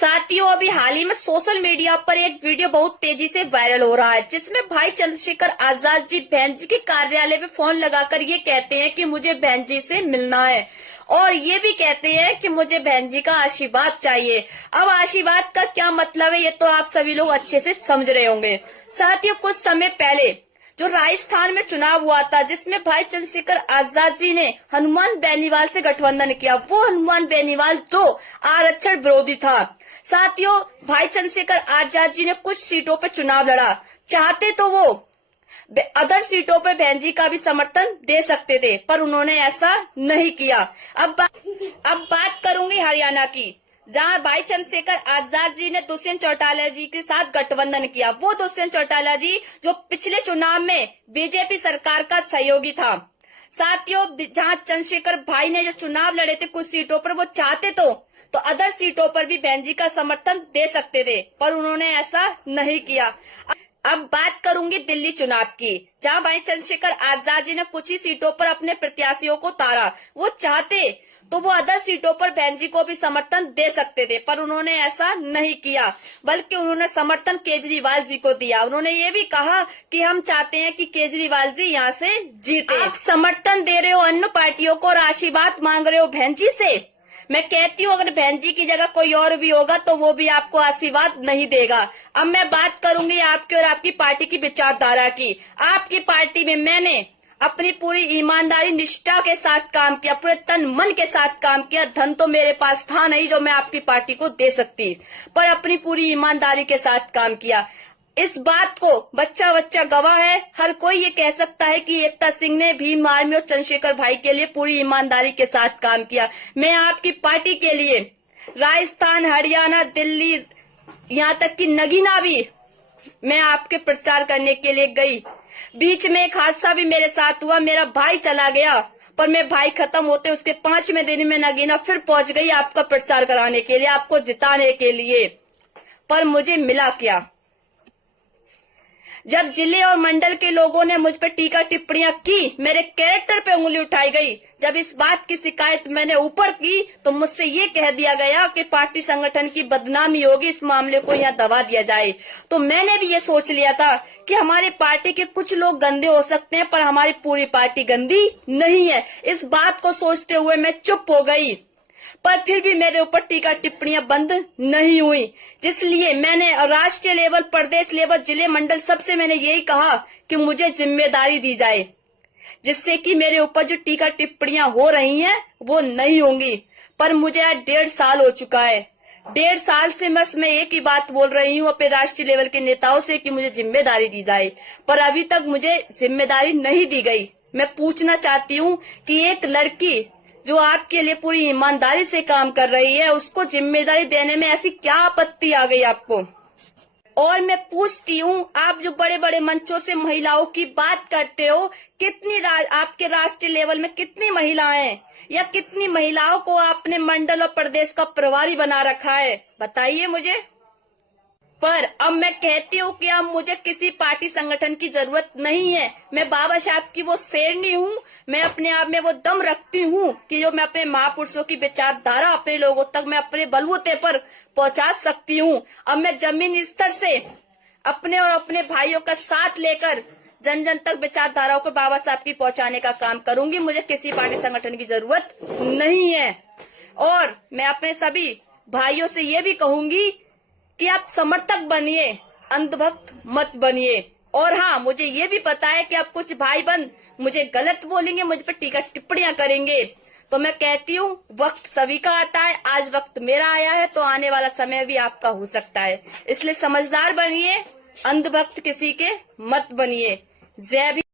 साथियों, अभी हाल ही में सोशल मीडिया पर एक वीडियो बहुत तेजी से वायरल हो रहा है, जिसमें भाई चंद्रशेखर आजाद जी बहन जी के कार्यालय में फोन लगाकर ये कहते हैं कि मुझे बहन जी से मिलना है और ये भी कहते हैं कि मुझे बहन जी का आशीर्वाद चाहिए। अब आशीर्वाद का क्या मतलब है, ये तो आप सभी लोग अच्छे से समझ रहे होंगे। साथियों, कुछ समय पहले जो राजस्थान में चुनाव हुआ था, जिसमें भाई चंद्रशेखर आजाद जी ने हनुमान बेनीवाल से गठबंधन किया, वो हनुमान बेनीवाल जो आरक्षण विरोधी था। साथियों, भाई चंद्रशेखर आजाद जी ने कुछ सीटों पर चुनाव लड़ा, चाहते तो वो अदर सीटों पर बहन जी का भी समर्थन दे सकते थे, पर उन्होंने ऐसा नहीं किया। अब बात करूंगी हरियाणा की, जहां भाई चंद्रशेखर आजाद जी ने दुष्यंत चौटाला जी के साथ गठबंधन किया। वो दुष्यंत चौटाला जी जो पिछले चुनाव में बीजेपी सरकार का सहयोगी था। साथियों, जहां चंद्रशेखर भाई ने जो चुनाव लड़े थे कुछ सीटों पर, वो चाहते तो अदर सीटों पर भी बहन जी का समर्थन दे सकते थे, पर उन्होंने ऐसा नहीं किया। अब बात करूंगी दिल्ली चुनाव की, जहां भाई चंद्रशेखर आजाद जी ने कुछ ही सीटों पर अपने प्रत्याशियों को उतारा। वो चाहते तो वो अदर सीटों पर बहन जी को भी समर्थन दे सकते थे, पर उन्होंने ऐसा नहीं किया, बल्कि उन्होंने समर्थन केजरीवाल जी को दिया। उन्होंने ये भी कहा कि हम चाहते हैं कि केजरीवाल जी यहाँ से जीते। आप समर्थन दे रहे हो अन्य पार्टियों को और आशीर्वाद मांग रहे हो बहन जी से। मैं कहती हूँ, अगर बहन जी की जगह कोई और भी होगा तो वो भी आपको आशीर्वाद नहीं देगा। अब मैं बात करूंगी आपकी और आपकी पार्टी की विचारधारा की। आपकी पार्टी में मैंने अपनी पूरी ईमानदारी निष्ठा के साथ काम किया, पूरे तन मन के साथ काम किया। धन तो मेरे पास था नहीं जो मैं आपकी पार्टी को दे सकती, पर अपनी पूरी ईमानदारी के साथ काम किया। इस बात को बच्चा बच्चा गवाह है। हर कोई ये कह सकता है कि एकता सिंह ने भीम आर्मी और चंद्रशेखर भाई के लिए पूरी ईमानदारी के साथ काम किया। मैं आपकी पार्टी के लिए राजस्थान, हरियाणा, दिल्ली, यहाँ तक कि नगीना भी मैं आपके प्रचार करने के लिए गई। बीच में एक हादसा भी मेरे साथ हुआ, मेरा भाई चला गया, पर मैं भाई खत्म होते उसके 5वें दिन में नगीना फिर पहुंच गई आपका प्रचार कराने के लिए, आपको जिताने के लिए। पर मुझे मिला क्या? जब जिले और मंडल के लोगों ने मुझ पर टीका टिप्पणियां की, मेरे कैरेक्टर पे उंगली उठाई गई। जब इस बात की शिकायत मैंने ऊपर की तो मुझसे ये कह दिया गया कि पार्टी संगठन की बदनामी होगी, इस मामले को यहाँ दबा दिया जाए। तो मैंने भी ये सोच लिया था कि हमारी पार्टी के कुछ लोग गंदे हो सकते हैं, पर हमारी पूरी पार्टी गंदी नहीं है। इस बात को सोचते हुए मैं चुप हो गई, पर फिर भी मेरे ऊपर टीका टिप्पणियां बंद नहीं हुई। जिसलिए मैंने राष्ट्रीय लेवल, प्रदेश लेवल, जिले, मंडल सबसे मैंने यही कहा कि मुझे जिम्मेदारी दी जाए, जिससे कि मेरे ऊपर जो टीका टिप्पणियां हो रही हैं वो नहीं होंगी। पर मुझे आज 1.5 साल हो चुका है। 1.5 साल से बस मैं एक ही बात बोल रही हूँ अपने राष्ट्रीय लेवल के नेताओं से कि मुझे जिम्मेदारी दी जाए, पर अभी तक मुझे जिम्मेदारी नहीं दी गई। मैं पूछना चाहती हूँ कि एक लड़की जो आपके लिए पूरी ईमानदारी से काम कर रही है, उसको जिम्मेदारी देने में ऐसी क्या आपत्ति आ गई आपको? और मैं पूछती हूँ, आप जो बड़े बड़े मंचों से महिलाओं की बात करते हो, कितनी आपके राष्ट्रीय लेवल में कितनी महिलाएं हैं, या कितनी महिलाओं को आपने मंडल और प्रदेश का प्रभारी बना रखा है, बताइए मुझे। पर अब मैं कहती हूँ कि अब मुझे किसी पार्टी संगठन की जरूरत नहीं है। मैं बाबा साहब की वो शेरनी हूँ। मैं अपने आप में वो दम रखती हूँ कि जो मैं अपने महापुरुषों की विचारधारा अपने लोगों तक मैं अपने बलबूते पर पहुँचा सकती हूँ। अब मैं जमीन स्तर से अपने और अपने भाइयों का साथ लेकर जन जन तक विचारधाराओं को बाबा साहब की पहुँचाने का काम करूंगी। मुझे किसी पार्टी संगठन की जरूरत नहीं है। और मैं अपने सभी भाइयों से ये भी कहूंगी कि आप समर्थक बनिए, अंधभक्त मत बनिए। और हाँ, मुझे ये भी पता है कि आप कुछ भाई बंद मुझे गलत बोलेंगे, मुझ पर टीका टिप्पणियां करेंगे, तो मैं कहती हूँ वक्त सभी का आता है। आज वक्त मेरा आया है तो आने वाला समय भी आपका हो सकता है। इसलिए समझदार बनिए, अंधभक्त किसी के मत बनिए। जय भी